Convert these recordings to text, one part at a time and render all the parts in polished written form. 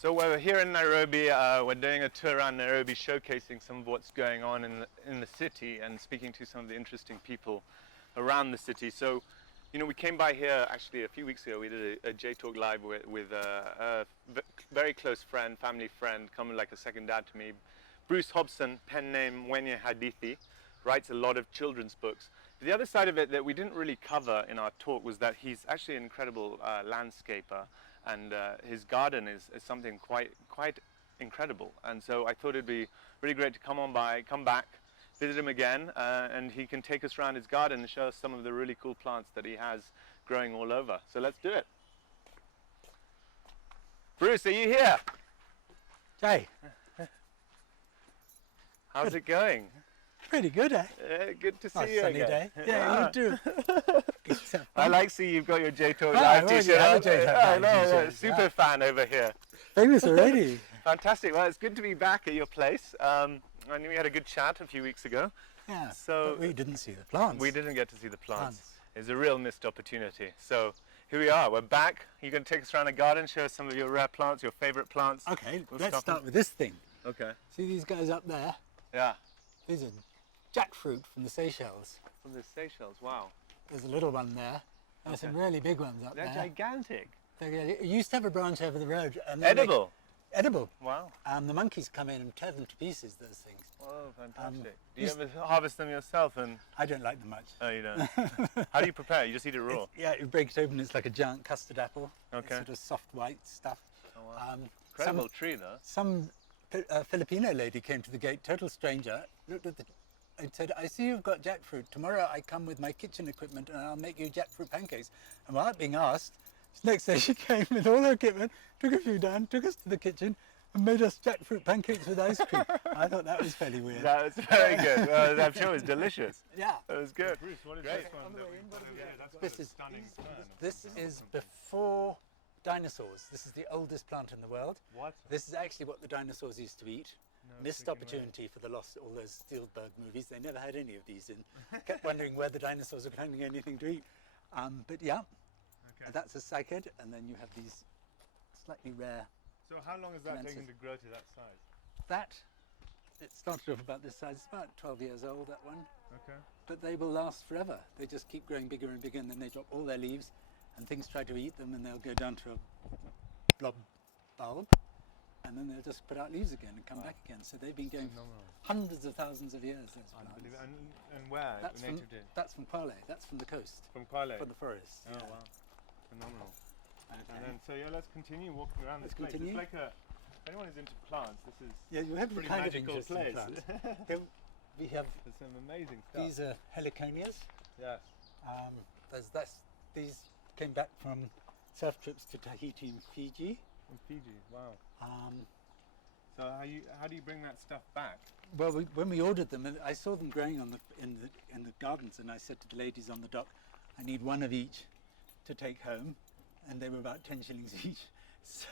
So we're here in Nairobi. We're doing a tour around Nairobi, showcasing some of what's going on in the city and speaking to some of the interesting people around the city. So, you know, we came by here actually a few weeks ago. We did a J-Talk Live with a very close friend, family friend, coming like a second dad to me. Bruce Hobson, pen name Mwenye Hadithi, writes a lot of children's books. The other side of it that we didn't really cover in our talk was that he's actually an incredible landscaper, and his garden is something quite incredible. And so I thought it'd be really great to come back, visit him again, and he can take us around his garden and show us some of the really cool plants that he has growing all over. So let's do it. Bruce, are you here? Jay. How's it going? Pretty good, eh? Good to see Nice you sunny again. day. Yeah, you too. I like see you've got your J-Talk Ah, Live well, t-shirt. you have a J-Talk I Live know, t-shirt, super yeah. fan over here. Famous already. Fantastic. Well, it's good to be back at your place. I knew we had a good chat a few weeks ago. Yeah, So but we didn't see the plants. we didn't get to see the plants. It's a real missed opportunity. So here we are. We're back. You're going to take us around the garden, show us some of your rare plants, your favorite plants. Okay, We'll let's stop start them. with this thing. Okay. See these guys up there? Yeah. These are jackfruit from the Seychelles. From the Seychelles. Wow. There's a little one there. There's some Okay. really big ones up They're there. gigantic. They used to have a branch over the road. And then Edible. Edible. Wow. The monkeys come in and tear them to pieces, those things. Oh, fantastic. Do you this- ever harvest them yourself? And I don't like them much. oh, you don't. How do you prepare it? You just eat it raw. Yeah, you break it open, it's like a giant custard apple. Okay. It's sort of soft white stuff. Oh, wow. Um, Incredible tree, though. Some Filipino lady came to the gate, total stranger, looked at the and said, I see you've got jackfruit. Tomorrow I come with my kitchen equipment and I'll make you jackfruit pancakes. And without being asked, next day she came with all her equipment, took a few down, took us to the kitchen and made us jackfruit pancakes with ice cream. I thought that was fairly weird. That was very good. Well, I'm sure it was delicious. Yeah. That was good. Bruce, what is Great. this one? On the way in, what have we got? That's This quite a is- stunning plant. This is before dinosaurs. This is the oldest plant in the world. What? This is actually what the dinosaurs used to eat. No Missed freaking way. opportunity for the lost, all those Spielberg movies. They never had any of these in. Kept wondering where the dinosaurs were finding anything to eat. But yeah, Okay. that's a cycad, and then you have these slightly rare. So how long is that Commences. taking to grow to that size? That, it started off about this size. It's about 12 years old, that one. Okay. But they will last forever. They just keep growing bigger and bigger, and then they drop all their leaves, and things try to eat them, and they'll go down to a blob bulb, and then they'll just put out leaves again and come back again. So they've been going for Phenomenal. hundreds of thousands of years, those plants. Unbelievable. And where? That's from, Native day? that's from Kwale, that's from the coast, From Kwale? from the forest. Oh, yeah. wow. Phenomenal. Okay. And then, so yeah, let's continue walking around Let's this place. continue. It's like if anyone is into plants, this is Yeah, you have a a pretty kind of magical interesting place. plants. Here we have, There's some amazing stuff. these are heliconias. Yes. These came back from surf trips to Tahiti and Fiji. From Fiji. Wow. Um, So how do you bring that stuff back? Well, when we ordered them, and I saw them growing in the gardens, and I said to the ladies on the dock, I need one of each to take home, and they were about 10 shillings each. So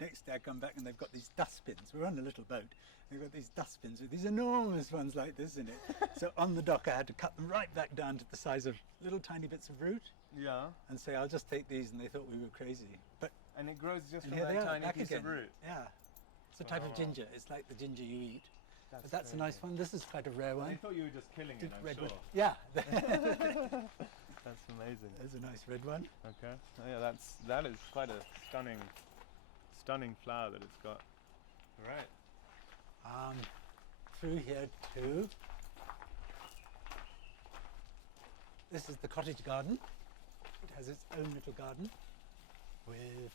next day I come back and they've got these dustbins. We're on a little boat. They've got these dustbins with these enormous ones like this in it. So on the dock I had to cut them right back down to the size of little tiny bits of root Yeah. and say, I'll just take these, and they thought we were crazy. But And it grows just and from here they that are, tiny back piece again. of root. Yeah. It's a type of Phenomenal. ginger. It's like the ginger you eat. But that's a crazy. nice one. This is quite a rare I one. thought you were just killing it, Deep I'm redwood. sure. Yeah. That's amazing. There's a nice red one. Okay. Oh, yeah, that is quite a stunning flower that it's got. Right. Through here too. This is the cottage garden. It has its own little garden with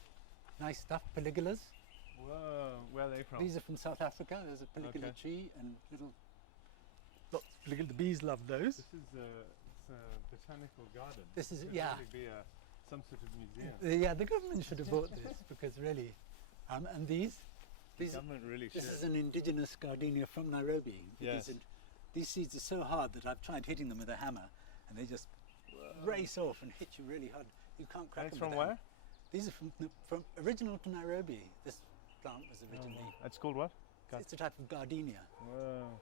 nice stuff, paligolas. Whoa, where are they from? These are from South Africa. There's a paligula Okay. tree and little lots of paligula. The bees love those. This is a botanical garden. This is- It could yeah. really be some sort of museum. Yeah, the government should have bought this because really, and these The government really this should. is an indigenous gardenia from Nairobi. Yes. These seeds are so hard that I've tried hitting them with a hammer, and they just race off and hit you really hard. You can't crack And it's them. from with a where? hammer. These are from original to Nairobi. This plant was originally. It's called what? It's a type of gardenia. Whoa.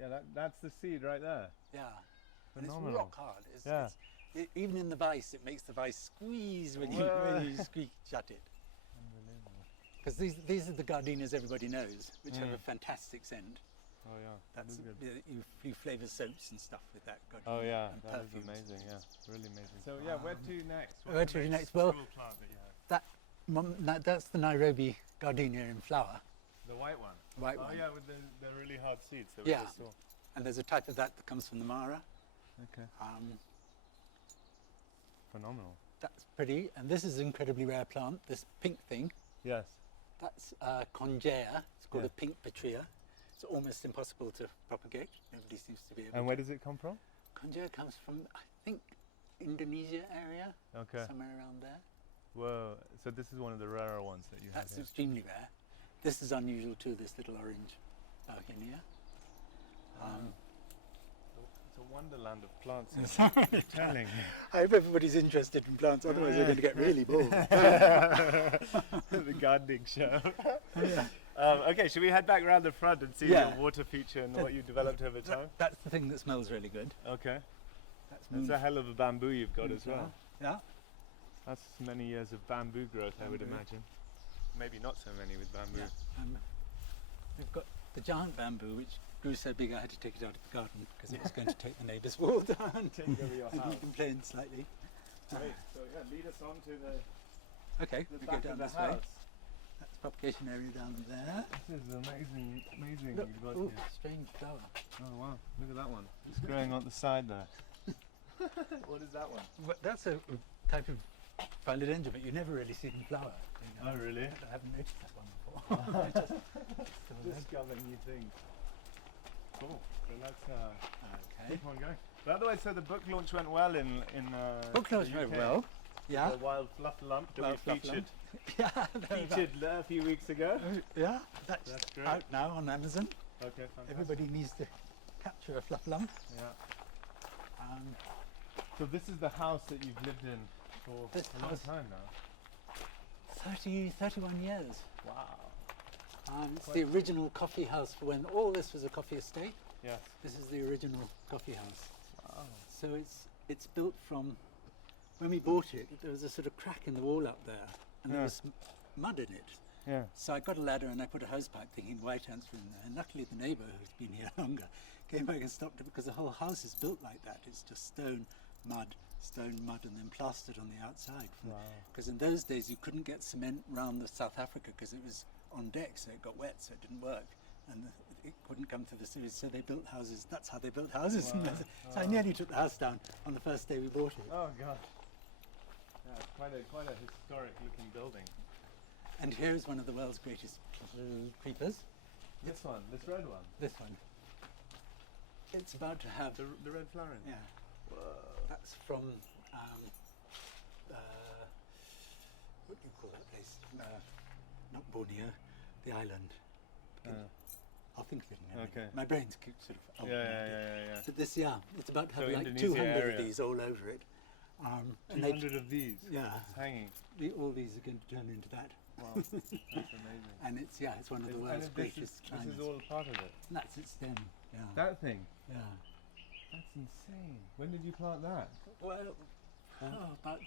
Yeah, that's the seed right there. Yeah. And it's Phenomenal. rock hard. Yeah. Even in the vise, it makes the vise squeeze when Whoa. you squeak shut it. Unbelievable. Because these are the gardenias everybody knows, which have Mm. a fantastic scent. Oh yeah, That's good. you flavour soaps and stuff with that gardenia. Oh yeah, and that is perfumes. amazing. Yeah, really amazing. So yeah, where to next? where What's to the next? Well, cool plant that you have? That's the Nairobi gardenia in flower. The white one. White Oh one. yeah, with the really hard seeds that we Yeah. just saw. And there's a type of that comes from the Mara. Okay. Phenomenal. That's pretty. And this is an incredibly rare plant, this pink thing. Yes. That's Congea. It's called Yeah. a pink patria. It's almost impossible to propagate. Nobody seems to be able And to. where does it come from? Congea comes from, I think, Indonesia area, Okay. somewhere around there. Whoa. So this is one of the rarer ones that you have That's here. extremely rare. This is unusual too, this little orange Bauhinia. It's a wonderland of plants. I'm telling you. I hope everybody's interested in plants, otherwise we're going to get really bored. The gardening show. Okay, should we head back around the front and see Yeah. the water feature and what you developed over time? That's the thing that smells really good. Okay. That's That's a hell of a bamboo you've got as well. Yeah. That's many years of bamboo growth, I would Bamboo. imagine. Maybe not so many with bamboo. Yeah. We've got the giant bamboo, which grew so big I had to take it out of the garden because it was going to take the neighbour's wall down. Take over your And house. he complained slightly. Great. So yeah, lead us on to Okay, the we back go of down the this way. house. That's propagation area down there. This is amazing, amazing. Look, you've got ooh, here. strange flower. Oh wow, look at that one. It's growing on the side there. What is that one? But that's a type of philodendron, but you never really see them flower. You know. Oh really? I haven't noticed that one before. I just Discover new things. Cool. So let's okay. keep on going. But otherwise, so the book launch went well in Book launch the very UK. well. Yeah. The Wild Fluff Lump that Wild we Fluff featured Yeah. featured a few weeks ago. Yeah. That's That's great. out now on Amazon. Okay, fantastic. Everybody needs to capture a fluff lump. Yeah. Um, So this is the house that you've lived in for This a long house- time now. 31 years. Wow. It's the original coffee house for when all this was a coffee estate. Yes. This is the original coffee house. Wow. So it's built from, when we bought it, there was a sort of crack in the wall up there and there Yeah. was mud in it. Yeah. So I got a ladder and I put a hose pipe thinking the white ants were in there. And luckily the neighbour, who's been here longer, came back and stopped it because the whole house is built like that. It's just stone, mud, and then plastered on the outside. Wow. Because in those days you couldn't get cement round the South Africa because it was on deck, so it got wet, so it didn't work. And it couldn't come to the sewers, so they built houses. That's how they built houses. Wow. So I nearly took the house down on the first day we bought it. Oh gosh. Yeah, it's quite a historic looking building. And here is one of the world's greatest creepers. This one, this red one. This one. It's about to have. The red flowering. Yeah. Whoa. That's from. What do you call that place? Not Borneo, the island. I'll think of it in a minute. Okay. My brain's sort of. Yeah. But this, it's about to have So like Indonesia 200 area. of these all over it. And they- 200 of these. Yeah, It's hanging. all these are going to turn into that. Wow. That's amazing. And it's one of the world's greatest this climates. is all part of it. And that's its stem. Yeah. That thing. yeah. That's insane. When did you plant that? Well, about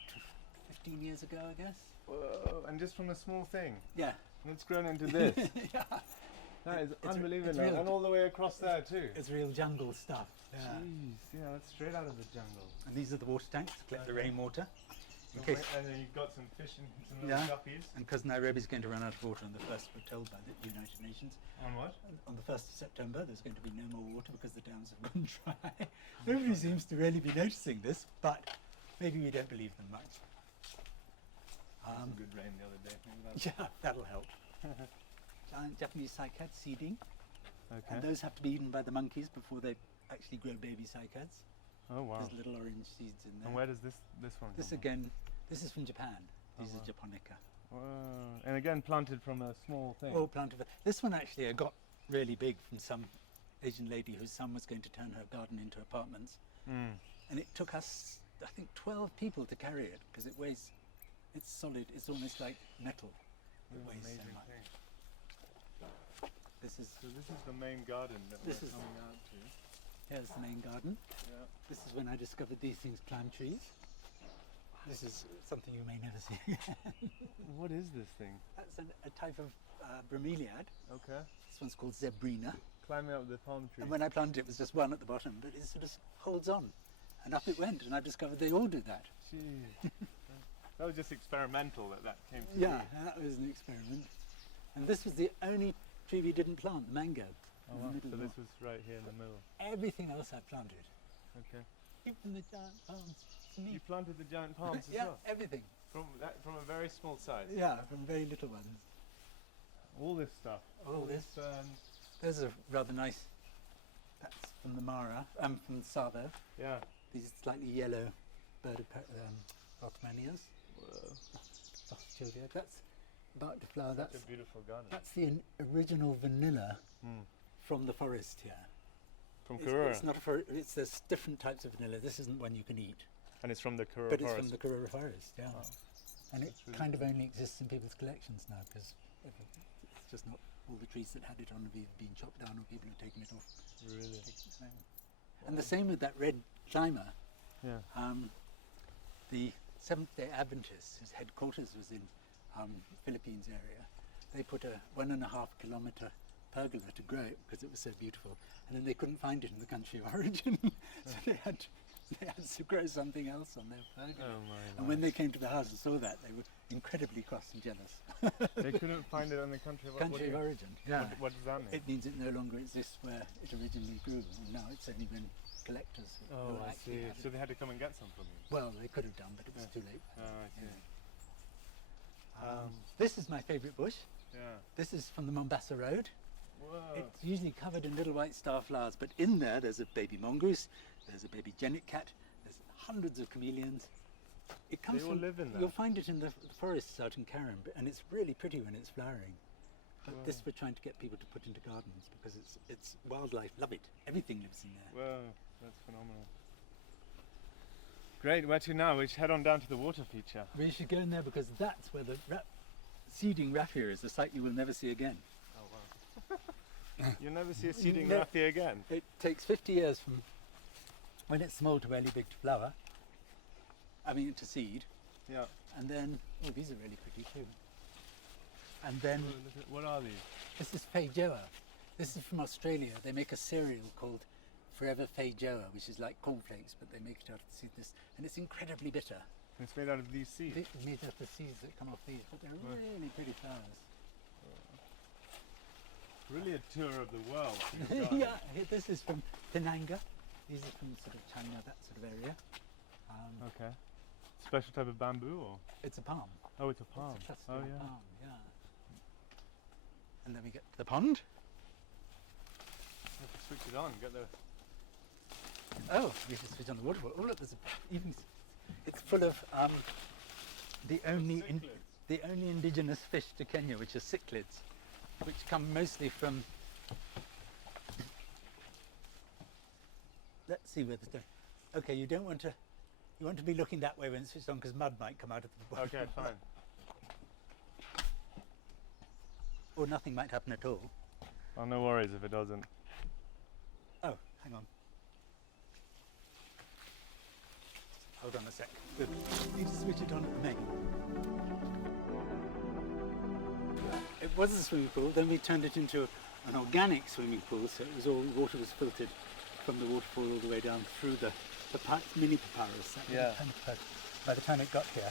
15 years ago, I guess. Whoa. And just from a small thing. Yeah. And it's grown into this. Yeah. That is It's unbelievable. real. And all the way across there too. It's real jungle stuff. Yeah. Jeez. Yeah, that's straight out of the jungle. And these are the water tanks to collect the Okay. rainwater. In So case, and then you've got some fish and some little Yeah. guppies. and because Nairobi's going to run out of water on the 1st, we're told by the United Nations. On what? On the 1st of September, there's going to be no more water because the dams have gone dry. Nobody seems to really be noticing this, but maybe we don't believe them much. Some good rain the other day. Maybe that's Yeah, that'll help. Giant Japanese cycads seeding, okay. and those have to be eaten by the monkeys before they actually grow baby cycads. Oh wow. There's little orange seeds in there. And where does this one This come again, this is from Japan. These wow. are Japonica. from? Whoa. And again planted from a small thing. All planted. This one actually I got really big from some Asian lady whose son was going to turn her garden into apartments, Mm. and it took us, I think, 12 people to carry it because it weighs. It's solid. It's almost like metal. It What an weighs so amazing much. thing. This is. So this is the main garden that This we're is- coming out to. Here's the main garden. Yeah. This is when I discovered these things climb trees. This is something you may never see again. What is this thing? That's a type of bromeliad. Okay. This one's called zebrina. Climbing up the palm tree. And when I planted it, was just one at the bottom, but it sort of holds on. And up it went, and I've discovered they all do that. Gee. That was just experimental that came to Yeah, be. that was an experiment. And this was the only tree we didn't plant, the mango. Oh, in wow. the middle So of this was right here in the middle. everything else I planted. Okay. Even the giant palms. You planted the giant palms as Yeah, well? everything. From a very small size? Yeah, from very little ones. All this stuff? All this. There's a rather nice, that's from the Mara, from Savo. Yeah. These slightly yellow bird of Rothmanias. Whoa. Fostilia. That's about to flower. Such a beautiful garden. That's the original vanilla Mm. from the forest here. From It's, Karura. it's not a forest. There's different types of vanilla. This isn't one you can eat, And it's from the Karura but it's forest. from the Karura forest. Yeah, Wow. and it That's really kind of only exists in people's collections now because it's just not all the trees that had it on have either been chopped down or people have taken it off. Really? And the same with that red climber. Yeah. The Seventh-day Adventist, whose headquarters was in Philippines area, they put a 1.5 kilometre pergola to grow it because it was so beautiful, and then they couldn't find it in the country of origin, so they had to grow something else on their pergola. Oh my And when they came to the house and saw that, they were incredibly cross and jealous. They couldn't find it on the country of Country of origin, yeah. What does that mean? It means it no longer exists where it originally grew, and now it's only when collectors who Oh, I actually see. had So it. they had to come and get some from you? Well, they could have done, but it was Yeah. too late. Oh, I see. This is my favourite bush. Yeah. This is from the Mombasa Road. Whoa. It's usually covered in little white star flowers, but in there there's a baby mongoose, there's a baby genet cat, there's hundreds of chameleons. It comes They all from, live in there? you'll find it in the forests out in Karen, and it's really pretty when it's flowering. But Wow. this we're trying to get people to put into gardens because it's wildlife love it. Everything lives in there. Whoa, that's phenomenal. Great, where to now? We should head on down to the water feature. We should go in there because that's where the seeding raffia is, a sight you will never see again. Oh wow. You'll never see a seeding No. raffia again. It takes 50 years from when it's small to really big to flower. I mean to seed. Yeah. And then, oh, these are really pretty too. And then Whoa, look at, what are these? this is feijoa. This is from Australia. They make a cereal called Forever Feijoa, which is like cornflakes, but they make it out of this, and it's incredibly bitter. It's made out of these seeds. It's made out of the seeds that come off these, but they're really pretty flowers. Really a tour of the world. through the garden. Yeah, this is from Penanga. These are from sort of China, that sort of area. Okay. Special type of bamboo or? It's a palm. Oh, it's a palm. It's a cluster Oh of yeah. palm, yeah. And then we get to the pond. You have to switch it on. Get the. Oh, we should switch on the waterfall. Oh look, there's a, even it's full of the only indigenous fish to Kenya, which are cichlids, which come mostly from. Let's see where the. Okay, you don't want to. You want to be looking that way when it's switched on because mud might come out of the bottom. Okay, fine. Or nothing might happen at all. Oh, no worries if it doesn't. Oh, hang on. Hold on a sec. Good. Need to switch it on at the main. It was a swimming pool, then we turned it into an organic swimming pool, so it was all water was filtered from the waterfall all the way down through the mini papyrus. Yeah. By the time it got here,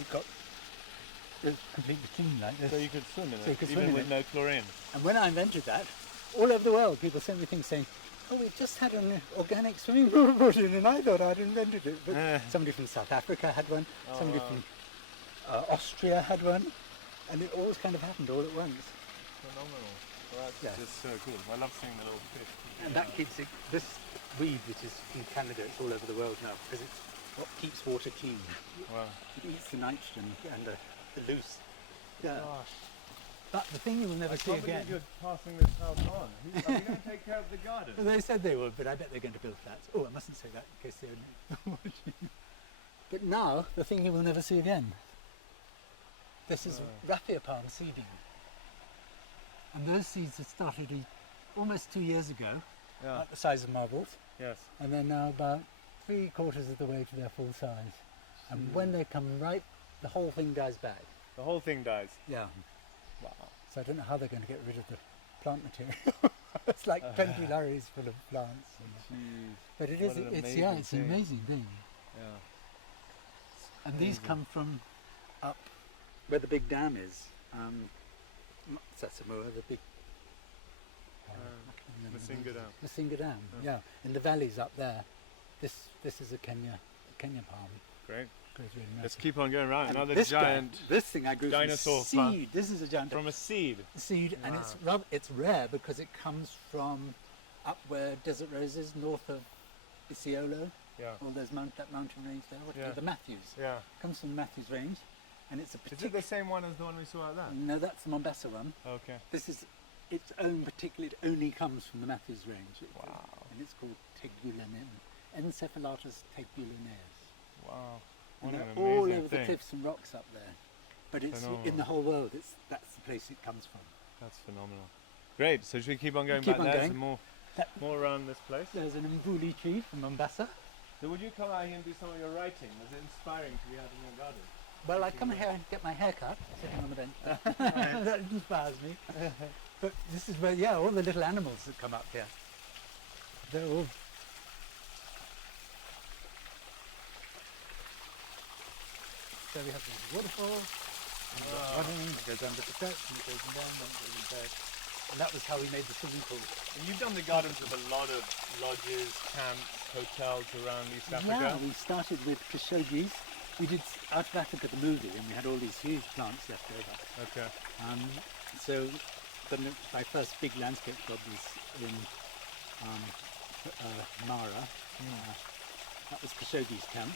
it was completely clean like this. So you could swim in So you it, could swim even in with it. no chlorine. And when I invented that, all over the world, people sent me things saying, oh, we've just had an organic swimming pool put in, and I thought I'd invented it. But somebody from South Africa had one, Oh, somebody wow. from Austria had one, and it always kind of happened all at once. Phenomenal. Well, that's Yeah. just so cool. I love seeing the little fish. And that keeps it, this weed, which is in Canada, it's all over the world now, because it's what keeps water clean. Wow. It eats the nitrogen and the loose. Yeah. Gosh. But the thing you will never I see can't again. believe you're passing this house on. Are you going to take care of the garden? Well, they said they would, but I bet they're going to build flats. Oh, I mustn't say that in case they're watching. But now, the thing you will never see again. This is raffia palm seeding. And those seeds had started almost 2 years ago, Yeah. about the size of marbles, Yes. and they're now about 3/4 of the way to their full size. And when they come ripe, the whole thing dies back. The whole thing dies. Yeah. Wow. So I don't know how they're going to get rid of the plant material. It's like 20 lorries full of plants. Jeez. But it What is, an it's amazing yeah, it's an thing. amazing thing. Yeah. And these come from up where the big dam is. Sasamoa, the big Masinga Dam. Masinga Dam. Yeah, in the valleys up there. This is a Kenya palm. Great. Grows really Let's nicely. keep on going around. And Another this giant guy, this thing I grew dinosaur from plant. seed. This is a giant from a seed. seed, and it's rare because it comes from up where desert roses north of Isiolo. Yeah. All those that mountain range there. What Yeah. the Matthews. Yeah. Comes from the Matthews range, and it's a Is it particular. the same one as the one we saw out there? No, that's the Mombasa one. Okay. This is its own particular. It only comes from the Matthews range. Wow. And it's called Tegulanem, Encephalatus tegulaneus. Wow. And What they're an all amazing over the thing. cliffs and rocks up there. But it's in Phenomenal. the whole world. That's the place it comes from. That's phenomenal. Great. So should we keep on going Keep back on there? going. Some more, That- more around this place. There's an mbuli tree from Mombasa. So would you come out here and do some of your writing? Was it inspiring to be out in your garden? Well, I come here and get my hair cut, sitting on the bench. That inspires me. But this is where, all the little animals that come up here. They're all. So we have these waterfalls, and we've got running, it goes under the dirt, and it goes down, then it goes in dirt. And that was how we made the swimming pool. And you've done the gardens of a lot of lodges, camps, hotels around East Africa. Yeah, we started with Khashoggis. We did Out of Africa the movie, and we had all these huge plants left over. Okay. So my first big landscape job was in Mara. That was Khashoggi's camp.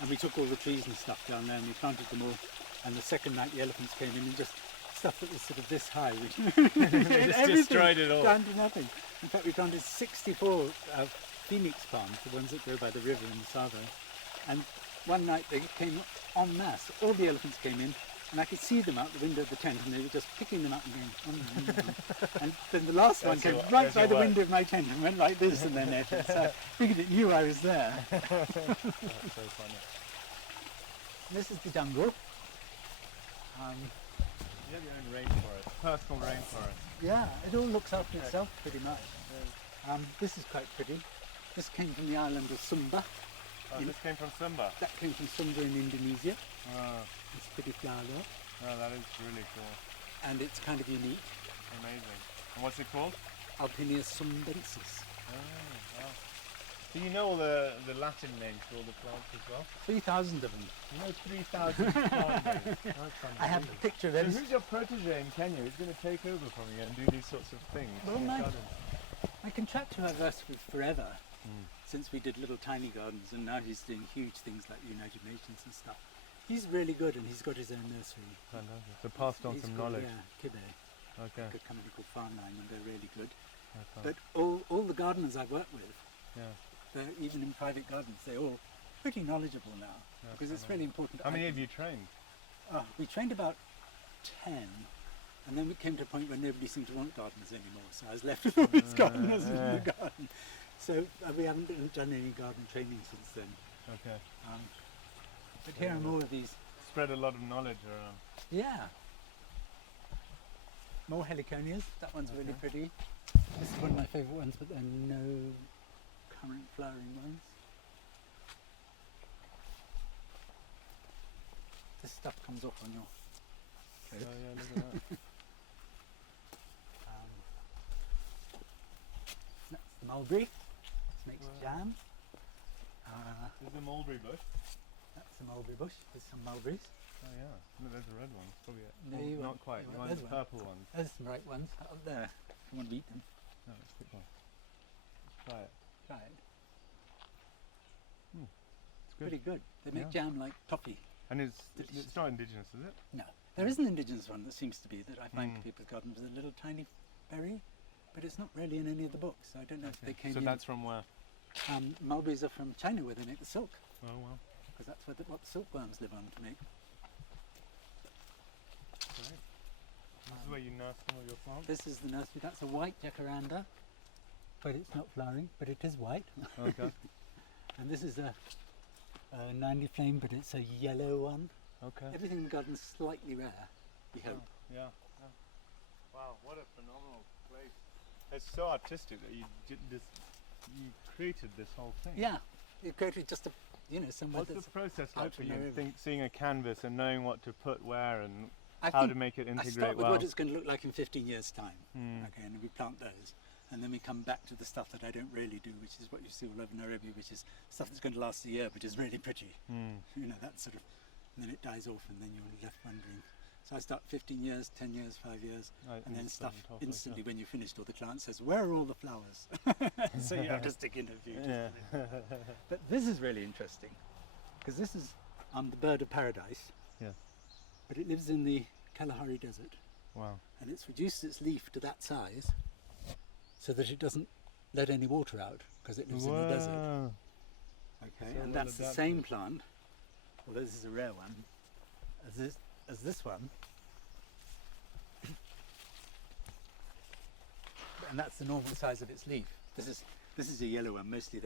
And we took all the trees and stuff down there and we planted them all. And the second night the elephants came in and just stuff that was sort of this high. They just destroyed it all. Down to nothing. In fact, we planted 64 phoenix palms, the ones that grow by the river in the Savo. And one night they came en masse. All the elephants came in, and I could see them out the window of the tent, and they were just picking them up and going. And then the last one came right by the window of my tent and went like this, and then ate it. So I figured it knew I was there. That's so funny. This is the jungle. You have your own rainforest, personal rainforest. Yeah, it all looks after itself pretty much. This is quite pretty. This came from the island of Sumba. Oh, this came from Sumba. That came from Sumba in Indonesia. Oh, It's pretty flower there. oh, that is really cool. And it's kind of unique. Amazing. And what's it called? Alpinia sumbensis. Oh, wow. Do you know all the Latin names for all the plants as well? 3,000 of them. You know 3,000 plant names. That's I have a unbelievable. picture of So every. who's your protege in Kenya? Who's going to take over from you and do these sorts of things? Well, in your my- garden? My contractor I've worked with forever, since we did little tiny gardens, and now he's doing huge things like United Nations and stuff. He's really good, and he's got his own nursery. Fantastic. So passed on He's some called, knowledge. Yeah, Kibe, Okay. a good company called Farmline, and they're really good. Okay. But all the gardeners I've worked with, Yeah. they're even in private gardens, they're all pretty knowledgeable now, Yeah, because it's really important. How many have you trained? We trained about 10, and then we came to a point where nobody seemed to want gardeners anymore, so I was left with all these gardeners in the garden. So we haven't done any garden training since then. Okay. But here are more of these. Spread a lot of knowledge around. Yeah. More heliconias. That one's really pretty. This is one of my favourite ones, but there are no current flowering ones. This stuff comes off on your Oh yeah, look at that. That's the mulberry. This makes jam. There's a mulberry bush. That's the mulberry bush with some mulberries. Oh yeah. Look, there's a red one. Probably No, you not want- quite. you You want want this the one? purple ones. There's some ripe ones up there. If you want to eat them, No, let's pick one. Let's try it. try it. It's good. Pretty good. They make Yeah. jam like toffee. And it's Delicious. not indigenous, is it? No, there is an indigenous one that seems to be that I find Mm. people's gardens with a little tiny berry, but it's not really in any of the books. So I don't know if they came So in. that's from where? Mulberries are from China where they make the silk, Oh well. because that's what the silkworms live on to make. Great. This is where you nurse some of your plants. This is the nursery. That's a white jacaranda, but it's not flowering, but it is white. Okay. And this is a 90 flame, but it's a yellow one. Okay. Everything in the garden's slightly rare, we hope. Yeah. Wow, what a phenomenal place. It's so artistic that you created this whole thing. Yeah, you created just somewhere What's the that's process like out for of you? nowhere. Seeing a canvas and knowing what to put where and I how to think make it I integrate start with well. what it's going to look like in 15 years' time. Mm. Okay, and we plant those. And then we come back to the stuff that I don't really do, which is what you see all over Nairobi, which is stuff that's going to last a year, which is really pretty. Mm. That sort of, and then it dies off, and then you're left wondering. So I start 15 years, 10 years, 5 years, and then stuff instantly when you finished, or the client says, "Where are all the flowers?" So you have to stick in a few. Yeah. But this is really interesting, because this is the bird of paradise. Yeah. But it lives in the Kalahari Desert, Wow. and it's reduced its leaf to that size, so that it doesn't let any water out, because it lives in the desert. Wow. Okay, So and well that's the adapted. same plant, although this is a rare one, as this one. And that's the normal size of its leaf. This is a yellow one. Mostly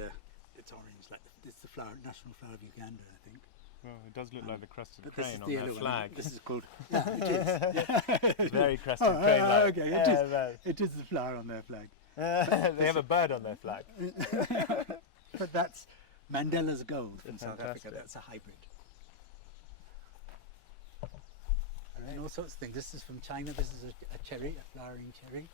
it's orange. It's the national flower of Uganda, I think. Well, it does look like the crested But this is crane the on yellow their one. flag. This is called. Yeah, it is. Very crested Oh, crane like. okay, it is the flower on their flag. They have a bird on their flag. But that's Mandela's gold from South Africa. Fantastic. That's a hybrid. And all sorts of things. This is from China. This is a cherry, a flowering cherry.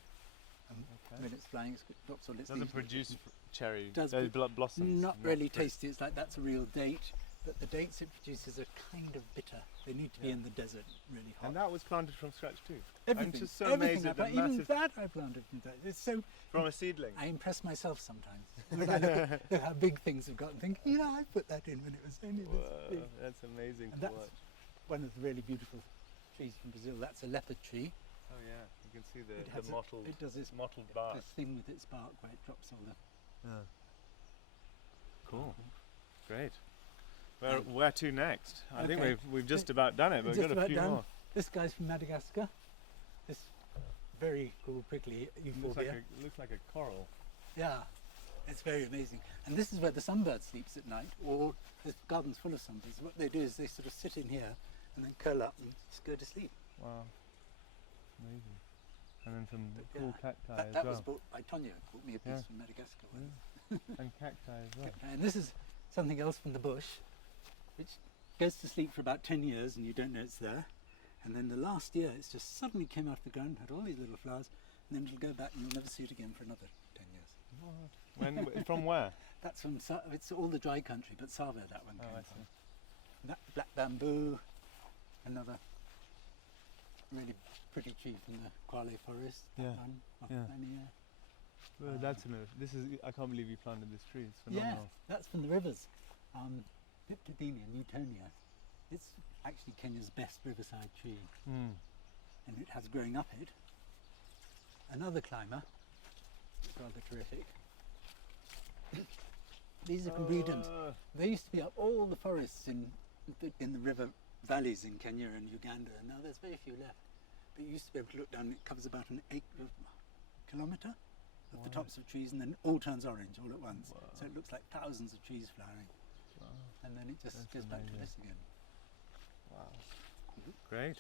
Okay. When it's flying, it's got dots on its Doesn't leaves. produce cherry. Does those pro- blossoms. Not really tasty. It's like that's a real date, but the dates it produces are kind of bitter. They need to be Yeah. in the desert, really hot. And that was planted from scratch too. Everything, I'm just so everything amazed I at the plant, even massive that I planted from that. It's so. from a seedling. I impress myself sometimes when I look at how big things have got and think, I put that in when it was only this big. Whoa, that's amazing And to that's watch. one of the really beautiful trees from Brazil. That's a leopard tree. Oh yeah, you can see It the has mottled, it does this mottled bark. this thing with its bark where it drops all the. Yeah. Cool. Great. Where to next? I think Okay. we've just about done it, but we've Just got a about few done. more. This guy's from Madagascar. This very cool prickly euphorbia. Looks like a coral. Yeah, it's very amazing. And this is where the sunbird sleeps at night, or this garden's full of sunbirds. What they do is they sort of sit in here and then curl up and just go to sleep. Wow. Amazing. And then some But cool yeah, cacti that as was well. bought by Tonya, bought me a piece Yeah. from Madagascar once. And cacti as well. And this is something else from the bush, which goes to sleep for about 10 years and you don't know it's there. And then the last year, it's just suddenly came out of the ground, had all these little flowers, and then it'll go back and you'll never see it again for another 10 years. When from where? That's from, it's all the dry country, but Sava, that one Oh, came I from. see. That black bamboo, another really pretty tree from the Kwale forest. That Yeah, one, yeah. Mafania. Well, that's amazing. This is. I can't believe you planted this tree. It's Yeah, phenomenal. that's from the rivers. Diptodenia, Newtonia. It's actually Kenya's best riverside tree, Mm. and it has growing up it another climber, it's rather terrific. These are combredums. They used to be up all the forests in the river valleys in Kenya and Uganda, and now there's very few left. But you used to be able to look down, it covers about an kilometre of the tops of trees, and then it all turns orange all at once. Wow. So it looks like thousands of trees flowering. Wow. And then it just That's goes back to amazing. this again. Wow. Great.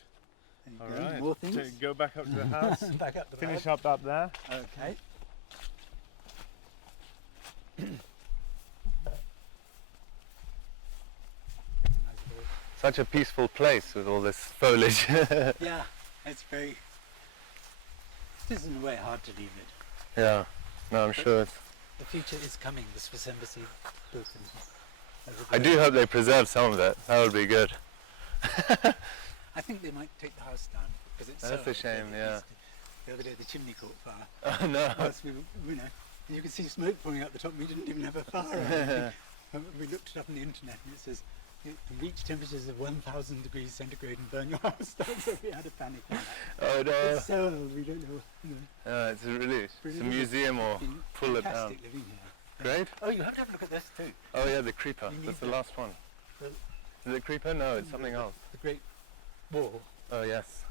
There you All go. right. More So things. go back up to the house. Back up the Finish road. up there. Okay. Such a peaceful place with all this foliage. Yeah, it's very. It is in a way hard to leave it. Yeah, no, I'm sure. The future is coming. This was embassy built in. I do hope they preserve some of it. That would be good. I think they might take the house down because it's. That's so a shame, old. yeah. The other day the chimney caught fire. Oh no. Whilst we were, and you could see smoke pouring out the top. We didn't even have a fire. Or anything. We looked it up on the internet and it says it can reach temperatures of 1,000 degrees centigrade and burn your house down. So we had a panic on that. Oh no. It's so old, we don't know. It's really, it's a Brilliant. museum or Been pull it down. fantastic living here. Great. Oh, you have to have a look at this too. Oh yeah, the creeper. You need That's the that. last one. The- Is it creeper? No, it's something else. The Great Wall. Oh yes.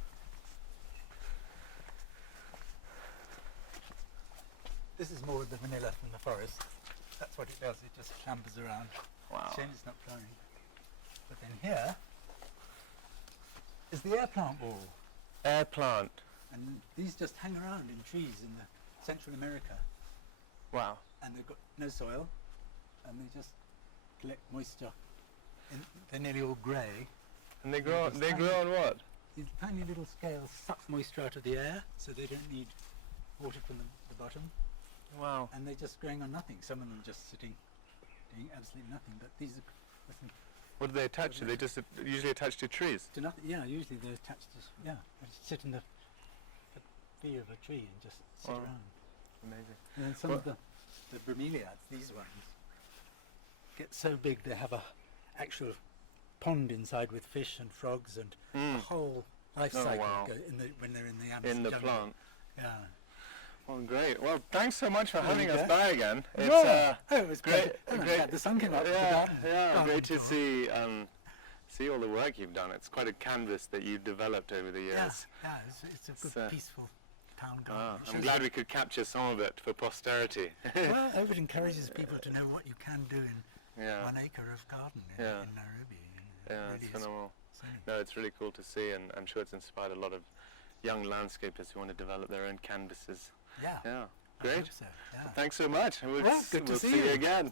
This is more of the vanilla from the forest. That's what it does. It just clambers around. Wow. Shame it's not flowering. But then here, is the air plant wall. Air plant. And these just hang around in trees in Central America. Wow. And they've got no soil, and they just collect moisture. They're nearly all grey. And they grow on what? These tiny little scales suck moisture out of the air, so they don't need water from the bottom. Wow. And they're just growing on nothing. Some of them just sitting, doing absolutely nothing. But these are What do they attach to? They just usually attach to trees. to nothing. Yeah, usually they're attached to. They just sit in the tree of a tree and just sit Wow. around. Amazing. And then some of the bromeliads, these ones, get so big they have a actual pond inside with fish and frogs and a whole life Oh, cycle wow. when they're in the Amazon In the jungle. plant. Yeah. Well, great. Well, thanks so much for There having you us go. by again. It's It was great. great. The sun came up. Yeah, great to see all the work you've done. It's quite a canvas that you've developed over the years. Yeah, it's a good, peaceful town garden. It I'm shows glad we could capture some of it for posterity. well, it encourages people to know what you can do in Yeah. 1 acre of garden in Nairobi. Yeah, It it's really is phenomenal. stunning. No, it's really cool to see, and I'm sure it's inspired a lot of young landscapers who want to develop their own canvases. Yeah. Yeah, I great. hope so, yeah. Thanks so much. We'll Well, good to we'll see see you you. again.